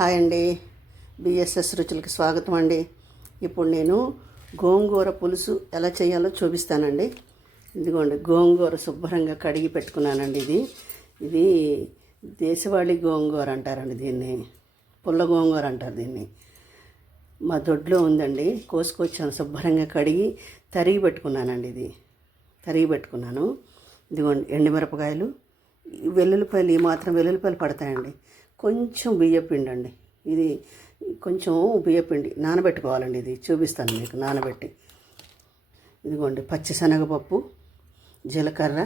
Hi అండి, BSS రుచులకి స్వాగతం అండి. ఇప్పుడు నేను గోంగూర పులుసు ఎలా చేయాలో చూపిస్తానండి. ఇదిగోండి, గోంగూర శుభ్రంగా కడిగి పెట్టుకున్నానండి. ఇది దేశవాళీ గోంగూర అంటారండి, దీన్ని పుల్ల గోంగూర అంటారు దీన్ని. మా దొడ్లో ఉందండి, కోసుకొచ్చాను. శుభ్రంగా కడిగి తరిగి పెట్టుకున్నానండి. తరిగి పెట్టుకున్నాను. ఇదిగోండి, ఎండుమిరపకాయలు, వెల్లుల్లిపాయలు, ఈ మాత్రం వెల్లుల్లిపాయలు పడతాయండి. కొంచెం బియ్యపిండి అండి, ఇది కొంచెం బియ్యపిండి నానబెట్టుకోవాలండి. ఇది చూపిస్తాను మీకు నానబెట్టి. ఇదిగోండి, పచ్చిశనగపప్పు, జీలకర్ర,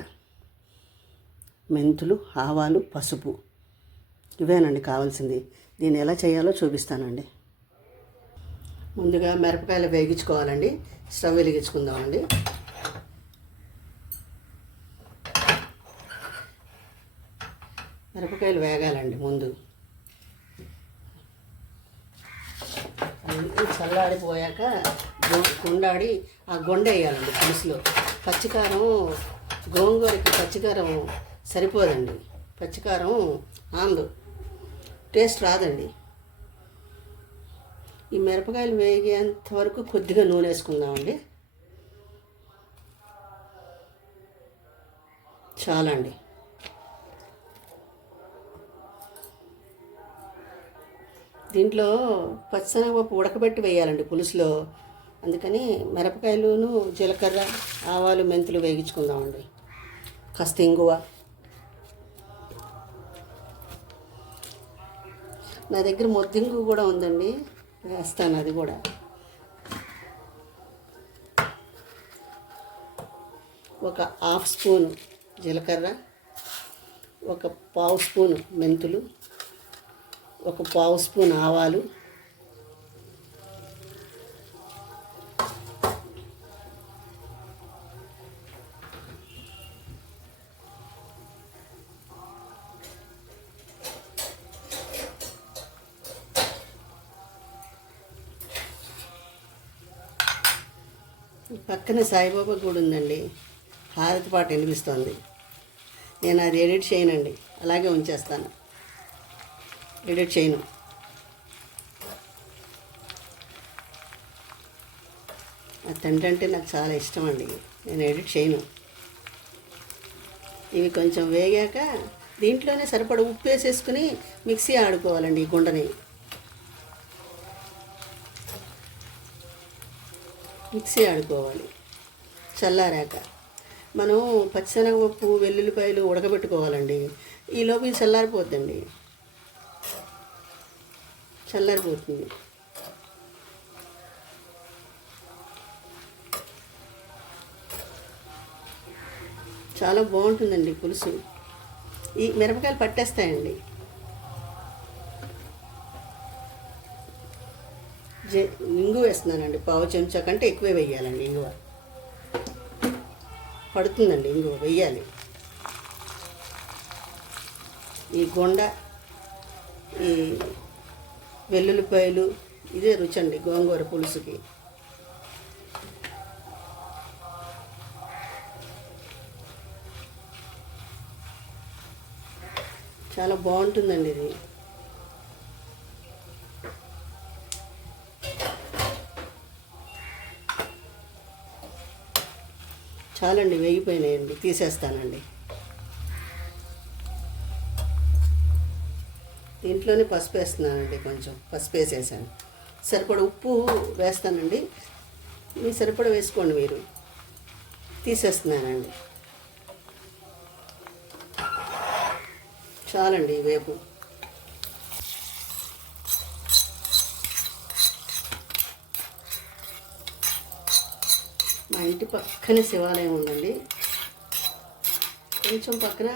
మెంతులు, ఆవాలు, పసుపు, ఇవేనండి కావాల్సింది. దీన్ని ఎలా చేయాలో చూపిస్తానండి. ముందుగా మిరపకాయలు వేగించుకోవాలండి. స్టవ్ వెలిగించుకుందామండి. మిరపకాయలు వేగాలండి. ముందు చల్లాడిపోయాక గుండాడి ఆ గొండ వేయాలండి పులుసులో. పచ్చికారం, గోంగూరకి పచ్చికారం సరిపోదండి. పచ్చికారం ఆందు టేస్ట్ రాదండి. ఈ మిరపకాయలు వేగేంత వరకు కొద్దిగా నూనె వేసుకుందామండి. చాలండి. దీంట్లో పచ్చిశనగపప్పు ఉడకబెట్టి వేయాలండి పులుసులో. అందుకని మిరపకాయలును, జీలకర్ర, ఆవాలు, మెంతులు వేగించుకుందామండి. కాస్త ఇంగువ, నా దగ్గర మొద్దింగు కూడా ఉందండి, వేస్తాను అది కూడా. ఒక హాఫ్ స్పూన్ జీలకర్ర, ఒక పావు స్పూన్ మెంతులు, ఒక పావు స్పూన్ ఆవాలు, పక్కన సాయిబాబా గుడి ఉందండి, హారతి పాట వినిపిస్తోంది. నేను అది ఎడిట్ చేయనండి, అలాగే ఉంచేస్తాను. ఎడిట్ చేయను. ఆ తండ్రి అంటే నాకు చాలా ఇష్టం అండి, నేను ఎడిట్ చేయను. ఇవి కొంచెం వేగాక దీంట్లోనే సరిపడ ఉప్పు వేసేసుకుని మిక్సీ ఆడుకోవాలండి. ఈ గుండని మిక్సీ ఆడుకోవాలి. చల్లారాక మనం పచ్చిశనగపప్పు, వెల్లుల్లిపాయలు ఉడకబెట్టుకోవాలండి. ఈలోపు ఇది చల్లారిపోద్దండి, చల్లారిపోతుంది. చాలా బాగుంటుందండి పులుసు. ఈ మిరపకాయలు పట్టేస్తాయండి. ఇంగు వేస్తున్నానండి, పావు చెంచా కంటే ఎక్కువే వేయాలండి. ఇంగువ పడుతుందండి, ఇంగువ వేయాలి. ఈ గొండ, ఈ వెల్లుల్లిపాయలు, ఇదే రుచి అండి గోంగూర పులుసుకి. చాలా బాగుంటుందండి ఇది. చాలండి, వేగిపోయినాయండి, తీసేస్తానండి. దీంట్లోనే పసుపు వేస్తున్నానండి, కొంచెం పసుపు వేసేసాను. సరిపడ ఉప్పు వేస్తానండి, మీ సరిపడ వేసుకోండి మీరు. తీసేస్తున్నానండి. చాలండి వేపు. మా ఇంటి పక్కనే శివాలయం ఉందండి, కొంచెం పక్కన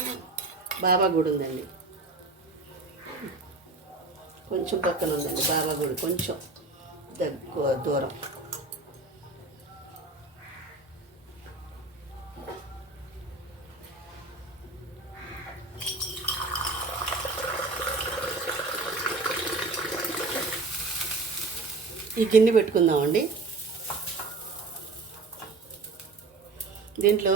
బాబా గుడి ఉందండి. కొంచెం పక్కన ఉందండి బాబా గుడి, కొంచెం దూరం. ఈ గిన్నె పెట్టుకుందామండి. దీంట్లో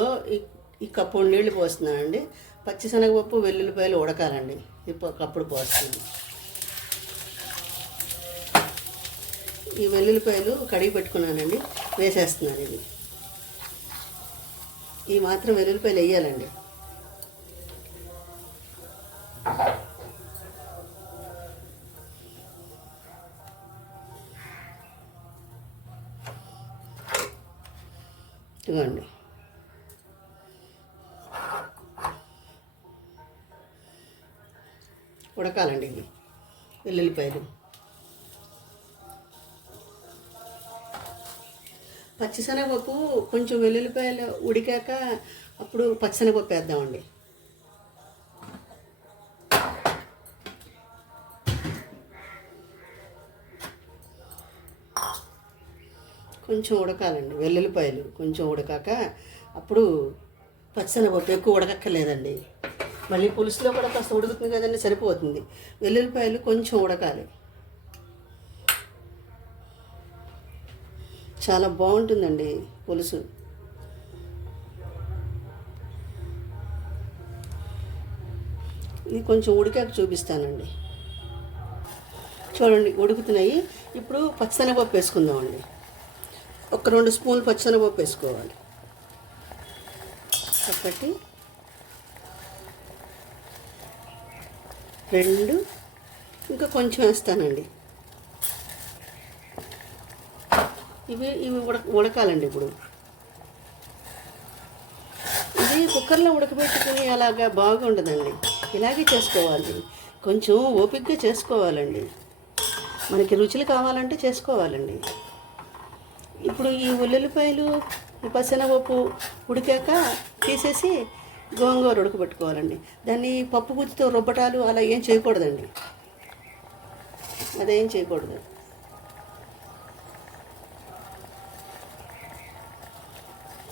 ఈ కప్పు నీళ్లు పోస్తున్నానండి. పచ్చిశనగపప్పు, వెల్లుల్లిపాయలు ఉడకాలండి. ఇప్పుడు కప్పుడు పోస్తున్నాను. ఈ వెల్లుల్లిపాయలు కడిగి పెట్టుకున్నానండి, వేసేస్తున్నాను. ఇది ఈ మాత్రం వెల్లుల్లిపాయలు వేయాలండి. ఇదిగోండి, ఉడకాలండి ఇది వెల్లుల్లిపాయలు. పచ్చిశనగపప్పు కొంచెం వెల్లుల్లిపాయలు ఉడికాక అప్పుడు పచ్చిశనగపప్పు వేద్దామండి. కొంచెం ఉడకాలండి వెల్లుల్లిపాయలు, కొంచెం ఉడకాక అప్పుడు పచ్చిశనగపప్పు. ఎక్కువ ఉడకక్కర్లేదండి, మళ్ళీ పులుసులో కూడా కాస్త ఉడుకుతుంది కదండి, సరిపోతుంది. వెల్లుల్లిపాయలు కొంచెం ఉడకాలి, చాలా బాగుంటుందండి పులుసు. ఇది కొంచెం ఉడికాక చూపిస్తానండి. చూడండి ఉడుకుతున్నాయి. ఇప్పుడు పచ్చిశనగపప్పు వేసుకుందామండి. ఒక 2 స్పూన్లు పచ్చిశనగపప్పు వేసుకోవాలి. ఒకటి, 2, ఇంకా కొంచెం వేస్తానండి. ఇవి ఉడకాలండి. ఇప్పుడు ఇది కుక్కర్లో ఉడకబెట్టుకుని అలాగా బాగుండదండి, ఇలాగే చేసుకోవాలి. కొంచెం ఓపికగా చేసుకోవాలండి, మనకి రుచులు కావాలంటే చేసుకోవాలండి. ఇప్పుడు ఈ ఉల్లిపాయలు, ఈ పచ్చెనగపప్పు ఉడికాక తీసేసి గోంగూర ఉడకబెట్టుకోవాలండి. దాన్ని పప్పు గుత్తితో రుబ్బటాలు అలా ఏం చేయకూడదండి, అదేం చేయకూడదు.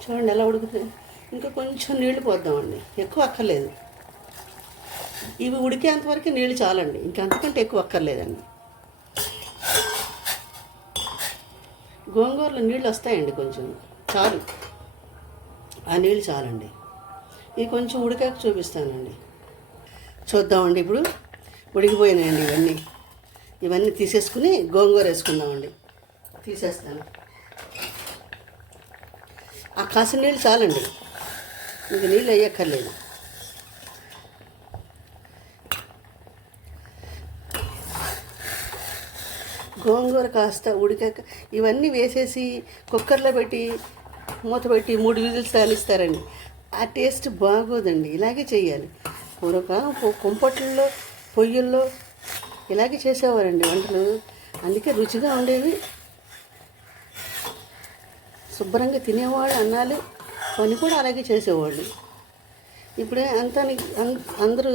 చూడండి ఎలా ఉడుకుతుంది. ఇంకా కొంచెం నీళ్లు పోద్దామండి, ఎక్కువ అక్కర్లేదు. ఇవి ఉడికేంతవరకు నీళ్ళు చాలండి, ఇంకా అంతకంటే ఎక్కువ అక్కర్లేదండి. గోంగూరలో నీళ్ళు వస్తాయండి, కొంచెం చాలు, ఆ నీళ్ళు చాలండి. ఇవి కొంచెం ఉడికాక చూపిస్తానండి. చూద్దామండి. ఇప్పుడు ఉడికిపోయినాయండి ఇవన్నీ తీసేసుకుని గోంగూర వేసుకుందామండి. తీసేస్తాను. ఆ కాసిన నీళ్ళు చాలండి, ఇంక నీళ్ళు వేయక్కర్లేదు. గోంగూర కాస్త ఉడికాక ఇవన్నీ వేసేసి కుక్కర్లో పెట్టి మూత పెట్టి 3 విజిల్స్ రానిస్తారండి. ఆ టేస్ట్ బాగోదండి, ఇలాగే చేయాలి. పూర్వకాలం కుంపట్లలో పొయ్యిల్లో ఇలాగే చేసేవారండి వంటలు, అందుకే రుచిగా ఉండేవి. శుభ్రంగా తినేవాళ్ళు, అన్నాలు పని కూడా అలాగే చేసేవాళ్ళు. ఇప్పుడే అంతా అందరూ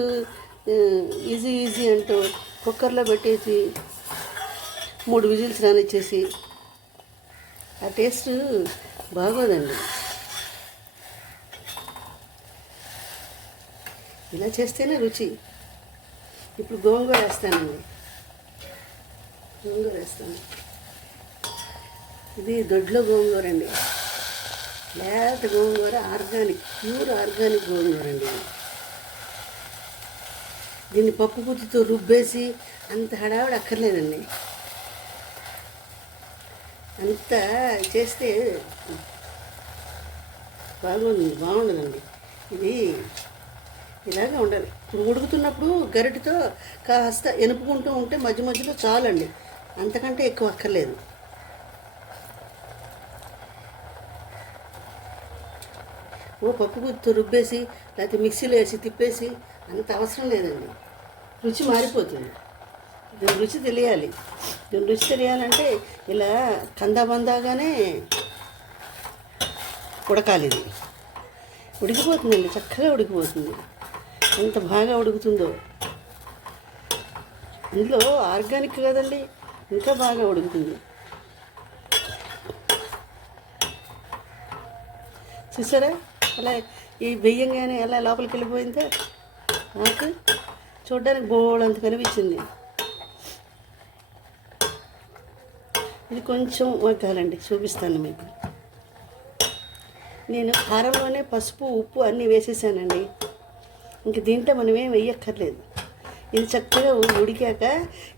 ఈజీ అంటూ కుక్కర్లో పెట్టేసి 3 విజిల్స్ రానిచ్చేసి ఆ టేస్ట్ బాగోదండి. ఇలా చేస్తేనే రుచి. ఇప్పుడు గోంగూర వేస్తానండి. గోంగూర వేస్తాను. ఇది దొడ్లో గోంగూర అండి, లేత గోంగూర, ఆర్గానిక్, ప్యూర్ ఆర్గానిక్ గోంగూర అండి. దీన్ని పప్పు గుత్తితో రుబ్బేసి అంత హడావిడి అక్కర్లేదండి. అంతా చేస్తే బాగుండదండి. ఇది ఇలాగే ఉండాలి. ఇప్పుడు ఉడుకుతున్నప్పుడు గరిటెతో కాస్త ఎనుపుకుంటూ ఉంటే మధ్య మధ్యలో చాలండి, అంతకంటే ఎక్కువ అక్కర్లేదు. పప్పు గుత్తితో రుబ్బేసి లేకపోతే మిక్సీలో వేసి తిప్పేసి అంత అవసరం లేదండి, రుచి మారిపోతుంది. దీని రుచి తెలియాలి. దీని రుచి తెలియాలంటే ఇలా కందాబందాగానే ఉడకాలి. ఇది ఉడికిపోతుందండి, చక్కగా ఉడికిపోతుంది. ఎంత బాగా ఉడుకుతుందో. ఇందులో ఆర్గానిక్ కదండి, ఇంకా బాగా ఉడుకుతుంది. చూసారా అలా ఈ బియ్యంగానే ఎలా లోపలికి వెళ్ళిపోయిందో, నాకు చూడడానికి బోళ్ళంత కనిపించింది. ఇది కొంచెం మగ్గాలండి, చూపిస్తాను మీకు. నేను కారంలోనే పసుపు, ఉప్పు అన్నీ వేసేసానండి. ఇంక దీంట్లో మనం ఏం వేయక్కర్లేదు. ఇది చక్కగా ఉడికాక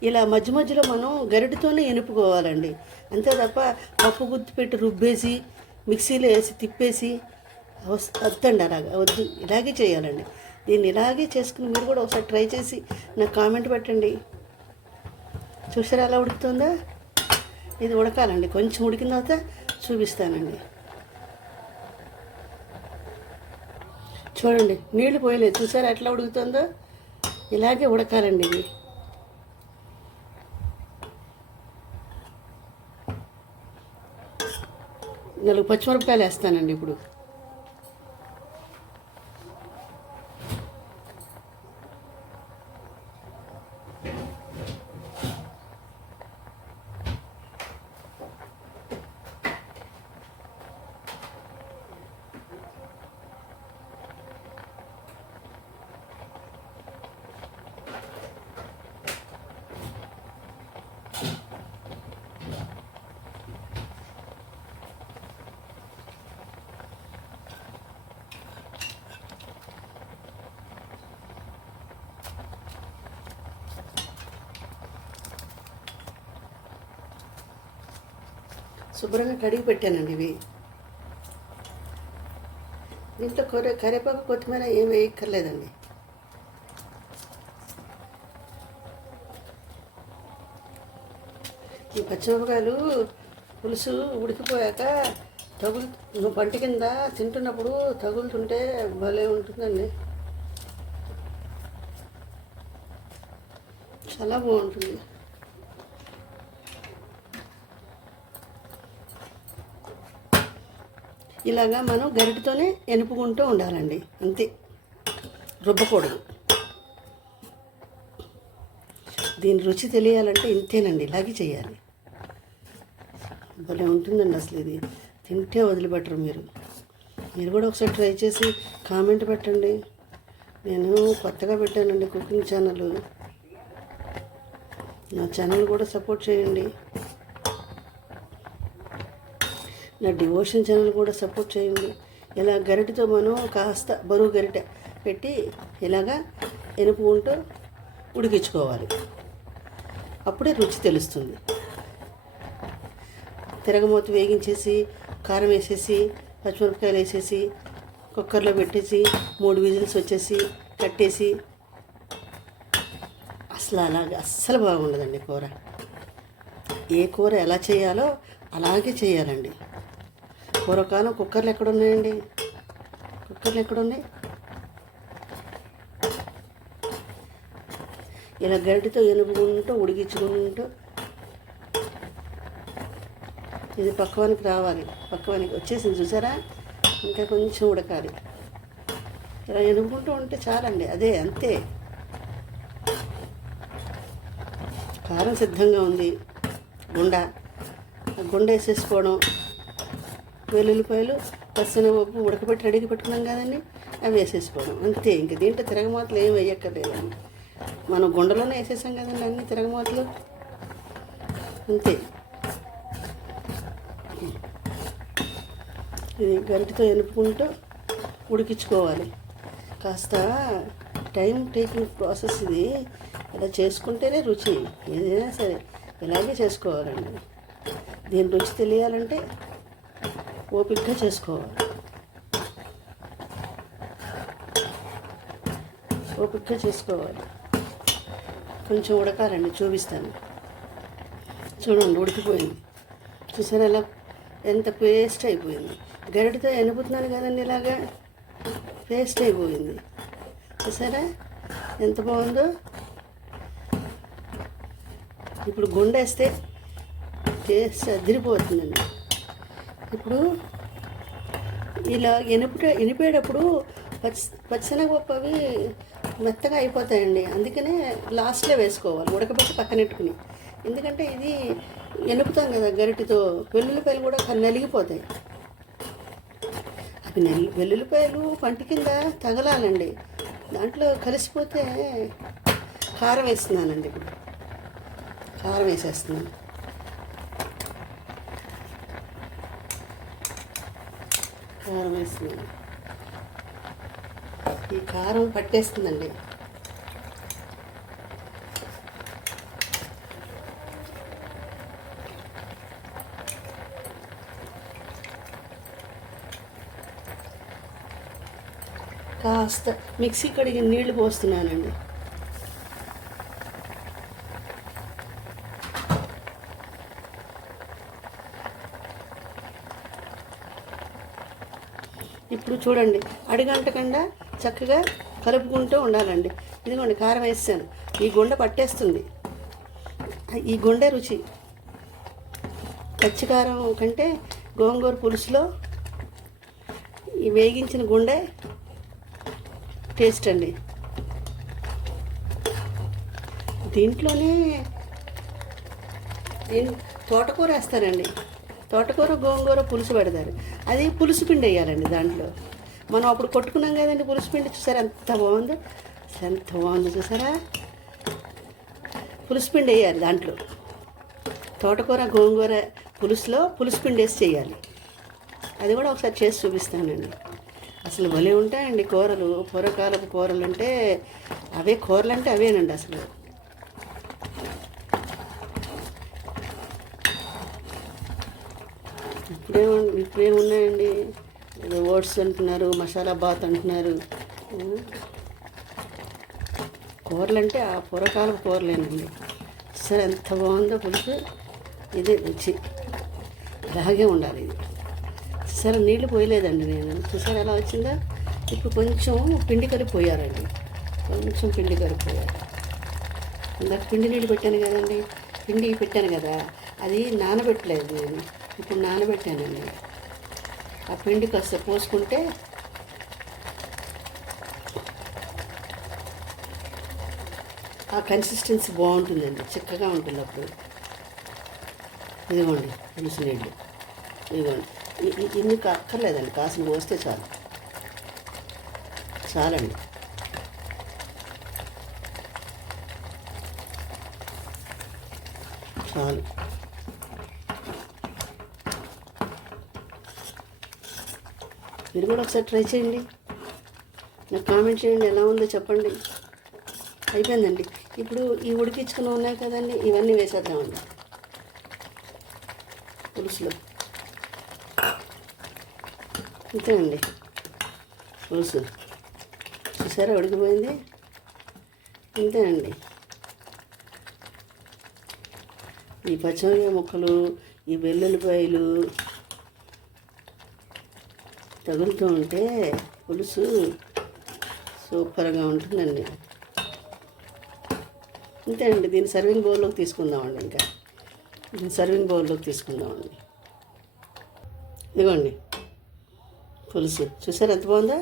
ఇలా మధ్య మధ్యలో మనం గరిటెతోనే ఎనుపుకోవాలండి. అంతే తప్ప పప్పు గుత్తి పెట్టి రుబ్బేసి మిక్సీలో వేసి తిప్పేసి వద్దండి, అలాగా వద్దు. ఇలాగే చేయాలండి. దీన్ని ఇలాగే చేసుకుని మీరు కూడా ఒకసారి ట్రై చేసి నాకు కామెంట్ పెట్టండి. చూసారా ఎలా ఉడుకుతుందా? ఇది ఉడకాలండి. కొంచెం ఉడికిన తర్వాత చూపిస్తానండి. చూడండి, నీళ్లు పోయలేదు. చూసారా ఎట్లా ఉడుకుతుందో? ఇలాగే ఉడకాలండి. ఇది 4 పచ్చిమిరపకాయలు వేస్తానండి ఇప్పుడు. శుభ్రంగా కడిగి పెట్టానండి ఇవి. దీంట్లో కరివేపాకు కొత్తిమీర ఏం వేయక్కర్లేదండి. ఈ పచ్చిమిరపకాయలు పులుసు ఉడికిపోయాక పంట కింద తింటున్నప్పుడు తగులుతుంటే భలే ఉంటుందండి. చాలా బాగుంటుంది. ఇలాగా మనం గరిటెతోనే ఎనుపుకుంటూ ఉండాలండి. అంతే, రుబ్బకూడదు. దీని రుచి తెలియాలంటే ఇంతేనండి, ఇలాగే చేయాలి. భలే ఉంటుందండి. అసలు ఇది తింటే వదిలిపెట్టరు మీరు. మీరు కూడా ఒకసారి ట్రై చేసి కామెంట్ పెట్టండి. నేను కొత్తగా పెట్టానండి కుకింగ్ ఛానల్. నా ఛానల్ కూడా సపోర్ట్ చేయండి. నా డివోషన్ ఛానల్ కూడా సపోర్ట్ చేయండి. ఇలా గరిటెతో మనం కాస్త బరువు గరిటె పెట్టి ఇలాగా ఎనుపుకుంటూ ఉడికించుకోవాలి. అప్పుడే రుచి తెలుస్తుంది. తిరగమూత వేగించేసి కారం వేసేసి పచ్చిమిరపకాయలు వేసేసి కుక్కర్లో పెట్టేసి 3 విజిల్స్ వచ్చేసి కట్టేసి అస్సలు బాగుండదండి కూర. ఏ కూర ఎలా చేయాలో అలాగే చేయాలండి. పూర్వకాలం కుక్కర్లు ఎక్కడున్నాయండి? కుక్కర్లు ఎక్కడున్నాయి? ఇలా గరిటెతో ఎనుపుకుంటూ ఉడికించుకుంటూ ఇది పక్వానికి రావాలి. పక్వానికి వచ్చేసింది చూసారా? ఇంకా కొంచెం ఉడకాలి. ఇలా ఎనుపుకుంటూ ఉంటే చాలండి. అదే అంతే. కారం సిద్ధంగా ఉంది. గుండ వేసేసుకోవడం. వెల్లుల్లిపాయలు పచ్చనపప్పు ఉడకబెట్టి రెడీగా పెట్టుకున్నాం కదండి, అవి వేసేసుకోవడం అంతే. ఇంక దీంట్లో తిరగమాతలు ఏం వేయక్కర్లేదండి. మనం గుండెలోనే వేసేసాం కదండి అన్ని తిరగమాతలు. అంతే. ఇది గరిటెతో ఎనుపుకుంటూ ఉడికించుకోవాలి. కాస్త టైం టేకింగ్ ప్రాసెస్ ఇది. ఇలా చేసుకుంటేనే రుచి. ఏదైనా సరే ఇలాగే చేసుకోవాలండి. దీని రుచి తెలియాలంటే ఓపికగా చేసుకోవాలి. ఓపికగా చేసుకోవాలి. కొంచెం ఉడకాలండి, చూపిస్తాను. చూడండి, ఉడికిపోయింది. చూసారా ఎలా ఎంత పేస్ట్ అయిపోయింది. గరిటెతో ఎనుపుతున్నాను కదండి, ఇలాగా పేస్ట్ అయిపోయింది. చూసారా ఎంత బాగుందో? ఇప్పుడు గుండేస్తే టేస్ట్ అదిరిపోతుందండి. ఇప్పుడు ఇలా ఎనిపేటప్పుడు పచ్చిశనగపప్పు అవి మెత్తగా అయిపోతాయండి. అందుకనే లాస్ట్లో వేసుకోవాలి, ఉడకబెట్టి పక్కనెట్టుకుని. ఎందుకంటే ఇది ఎనుపుతాం కదా గరిటెతో, వెల్లుల్లిపాయలు కూడా నలిగిపోతాయి. అవి వెల్లుల్లిపాయలు పంట కింద తగలాలండి. దాంట్లో కలిసిపోతే కారం వేస్తున్నానండి. ఇప్పుడు కారం వేసేస్తున్నాను. కారం వేస్తున్నాను. ఈ కారం పట్టేస్తుందండి. కాస్త మిక్సీ కడిగి నీళ్లు పోస్తున్నానండి. ఇప్పుడు చూడండి, అడిగంటకుండా చక్కగా కలుపుకుంటూ ఉండాలండి. ఇదిగోండి కారం వేసాను. ఈ గుండె పట్టేస్తుంది. ఈ గుండె రుచి పచ్చికారం కంటే గోంగూర పులుసులో ఈ వేగించిన గుండె టేస్ట్ అండి. దీంట్లోనే తోటకూర వేస్తారండి. తోటకూర గోంగూర పులుసు పెడతారు. అది పులుసు పిండి వేయాలండి దాంట్లో. మనం అప్పుడు కొట్టుకున్నాం కదండి పులుసు పిండి, చూసారా ఎంత బాగుందో, ఎంత బాగుందో చూసారా. పులుసు పిండి వేయాలి దాంట్లో. తోటకూర గోంగూర పులుసులో పులుసు పిండి వేసి చేయాలి. అది కూడా ఒకసారి చేసి చూపిస్తానండి. అసలు భలే ఉంటాయండి కూరలు. పూర్వకాలపు కూరలు అంటే అవే, కూరలు అంటే అవేనండి అసలు. ఇప్పుడేమున్నాయండి, ఏదో ఓట్స్ అంటున్నారు, మసాలా బాత్ అంటున్నారు. కూరలు అంటే ఆ పూర్వకాలపు కూరలేనండి. సరే ఎంత బాగుందో పులుసు. ఇదే రుచి, ఇలాగే ఉండాలి ఇది. సరే నీళ్ళు పోయలేదండి నేను, చూసారు ఎలా వచ్చిందో. ఇప్పుడు కొంచెం పిండి కలిపి పోయారండి, కొంచెం పిండి కలిపి పోయారు. ఇందాక పిండి నీళ్ళు పెట్టాను కదండి, పిండి పెట్టాను కదా, అది నానబెట్టలేదు నేను, ఇప్పుడు నానబెట్టానండి. ఆ పిండి కాస్త పోసుకుంటే ఆ కన్సిస్టెన్సీ బాగుంటుందండి, చిక్కగా ఉంటుంది అప్పుడు. ఇదిగోండి పులుసు నీళ్ళు, ఇదిగోండి. ఇన్ని అక్కర్లేదండి, కాసిన పోస్తే చాలు, చాలండి. చాలు. మీరు కూడా ఒకసారి ట్రై చేయండి, నాకు కామెంట్ చేయండి, ఎలా ఉందో చెప్పండి. అయిపోయిందండి. ఇప్పుడు ఈ ఉడికించుకుని ఉన్నాయి కదండి, ఇవన్నీ వేసేద్దామండి పులుసులో. అంతేనండి పులుసు, చూసారా ఉడికిపోయింది. అంతేనండి. ఈ పచ్చిమిరపకాయ ముక్కలు, ఈ వెల్లుల్లిపాయలు తగులుతూ ఉంటే పులుసు సూపర్గా ఉంటుందండి. అంతే అండి. దీన్ని సర్వింగ్ బౌల్లోకి తీసుకుందామండి. ఇంకా దీన్ని సర్వింగ్ బౌల్లోకి తీసుకుందామండి. ఇదిగోండి పులుసు, చూసారు ఎంత బాగుందో.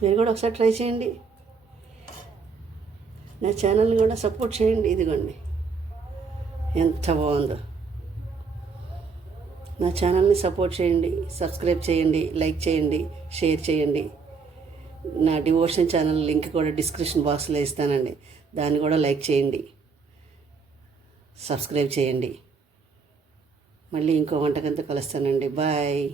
మీరు కూడా ఒకసారి ట్రై చేయండి, నా ఛానల్ని కూడా సపోర్ట్ చేయండి. ఇదిగోండి ఎంత బాగుందో. నా ఛానల్ని సపోర్ట్ చేయండి, సబ్స్క్రైబ్ చేయండి, లైక్ చేయండి, షేర్ చేయండి. నా డివోషన్ ఛానల్ లింక్ కూడా డిస్క్రిప్షన్ బాక్స్లో ఇస్తానండి, దాన్ని కూడా లైక్ చేయండి, సబ్స్క్రైబ్ చేయండి. మళ్ళీ ఇంకో వంటకంతో కలుస్తానండి. బాయ్.